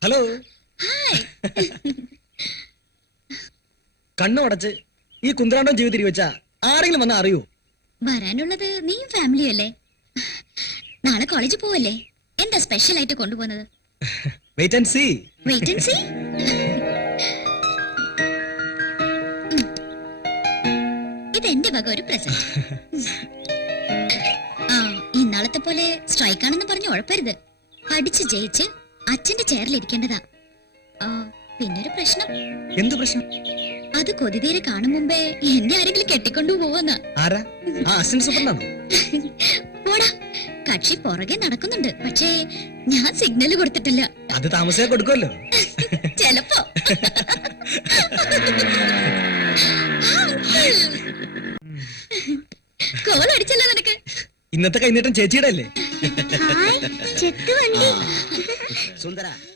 Hello. കണ്ണുടച്ച് ഈ കുന്തറാണ്ടം ജീവിതത്തിൽ വെച്ചാ ആരെങ്കിലും വന്നാ അറിയോ? വരാനുള്ളത് നീയും ഫാമിലിയും അല്ലേ? നാളെ കോളേജിൽ പോവല്ലേ? എന്താ സ്പെഷ്യൽ ആയിട്ട് കൊണ്ടുപോകുന്നത്? Wait and see. Wait and see. ഇതെന്റെ വക ഒരു പ്രസന്റ്. ആ, ഇന്നാളത്തെ പോലെ സ്ട്രൈക്ക് ആണെന്ന് പറഞ്ഞ് ഉഴപ്പരുത്. പഠിച്ച് ജയിച്ച് അച്ഛന്റെ ചെയറിലിരിക്കേണ്ടതാ. പിന്നൊരു പ്രശ്നം. എന്ത് പ്രശ്നം? അത് കൊതിതീരെ കാണും മുമ്പേ എന്നെ ആരെങ്കിലും കെട്ടിക്കൊണ്ടു പോവെന്നാ. പോടാ, കക്ഷി പുറകെ നടക്കുന്നുണ്ട്. പക്ഷേ ഞാൻ സിഗ്നൽ കൊടുത്തിട്ടില്ല. അത് താമസിയാ കൊടുക്കുമല്ലോ. ചെലപ്പോ. കോൾ അടിച്ചല്ലോ നിനക്ക്. ഇന്നത്തെ കൈനീട്ടം ചേച്ചിയുടെ അല്ലേ? ചെക്ക് വണ്ടി സുന്ദര.